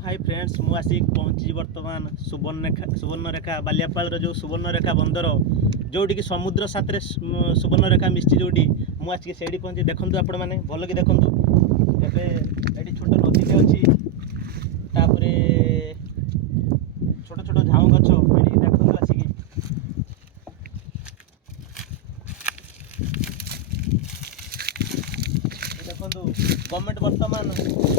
hi friends मु आसिक पहुँची बर्तमान सुवर्णरेखा बालियापाल जो सुवर्णरेखा बंदर जोटी कि समुद्र साथ सुवर्णरेखा मिश्ची जोटी मु आसिक से पहुँची देखु आपण मैंने भल कि देखु ये छोट नदीटे अच्छी छोट छोट झाऊ गछ ये देखु आसिक देखो गवर्नमेंट बर्तमान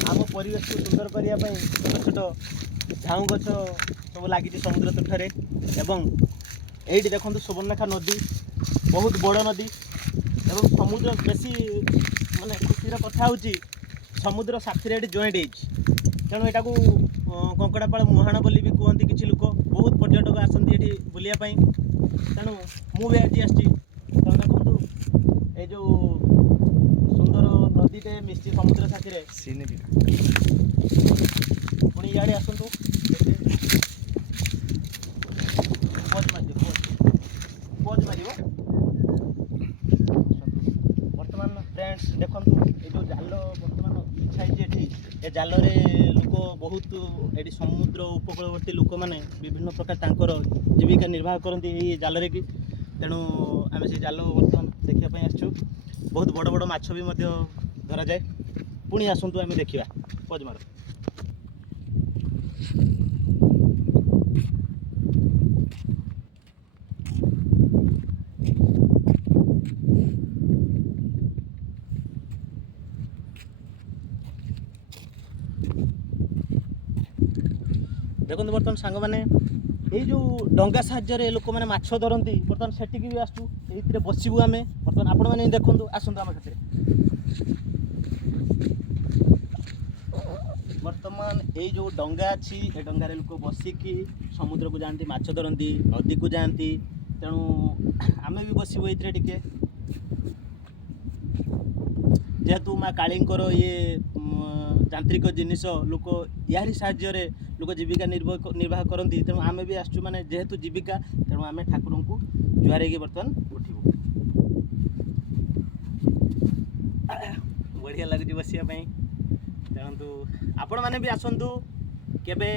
आम परिवेश को सुंदर करने छोट छोट झाऊ गछ सब लगी समुद्र तटरे एवं ये देखो सुवर्णरेखा नदी बहुत बड़ नदी एवं समुद्र बेसी माने खुशी कथा हूँ समुद्र साथी ये जॉइंट तेणु यहाँ कंकड़ापाल मुहाण बोली भी कहते किसी लोक बहुत पर्यटक आसती ये बुलायापाई तेणु मुझे आज आसी देखो ये जो सुंदर नदीटे मिश्ची समुद्र साथी पुणी इे आसतु पज मार बर्तमान फ्रेंड्स देखु ये जो जाल बर्तमान बिछाई ये जाल लोक बहुत ये समुद्र उपकूलवर्ती लोक मैंने विभिन्न प्रकार तांकर जीविका निर्वाह करती ये जाल कि तेणु आम से जाल बर्तमान देखापी आसचु बहुत बड़ बड़ माछ भी धरा जाए पुणी आसतु आम देखा पज मार देखो बर्तमान सांग मैंने ये जो डंगा साहाय्य लोक मैंने माछ धरती बर्तमान से भी आसू ये बसबू आम बर्तमान आपण मैंने देखु आसतु आम क्षेत्र बर्तमान ये जो डंगा अच्छी ये डंगार लोक बसिकी समुद्र को जाती माछ धरती नदी को जाती तेणु आम भी बसबू ये टे जेहेतु माँ कालींकर ये यांत्रिक जिनिस लोक यारी साहाय्य लोक जीविका निर्वाह करती तेणु आम भी आसचु माने जेहेतु जीविका तेणु आम ठाकुर को जुआर बर्तमान उठू बढ़िया लगुच बसापी तेणु आपण मैंने भी आसतु केबे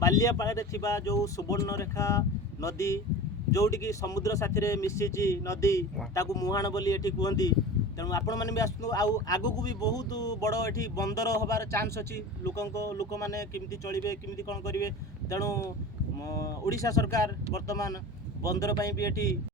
बालियापाल थिबा जो सुवर्णरेखा नदी जोटी कि समुद्र साथी मिशिची नदी ताकू मुहाण बोली एठी कहती तेणु आपण मैंने भी आसतु आगु को भी बहुत बड़ ये बंदर हबार चान्स अच्छी लोक मैंने केमती चलिए केमती कौन करेंगे तेणु ओडिशा सरकार वर्तमान बंदर भी ये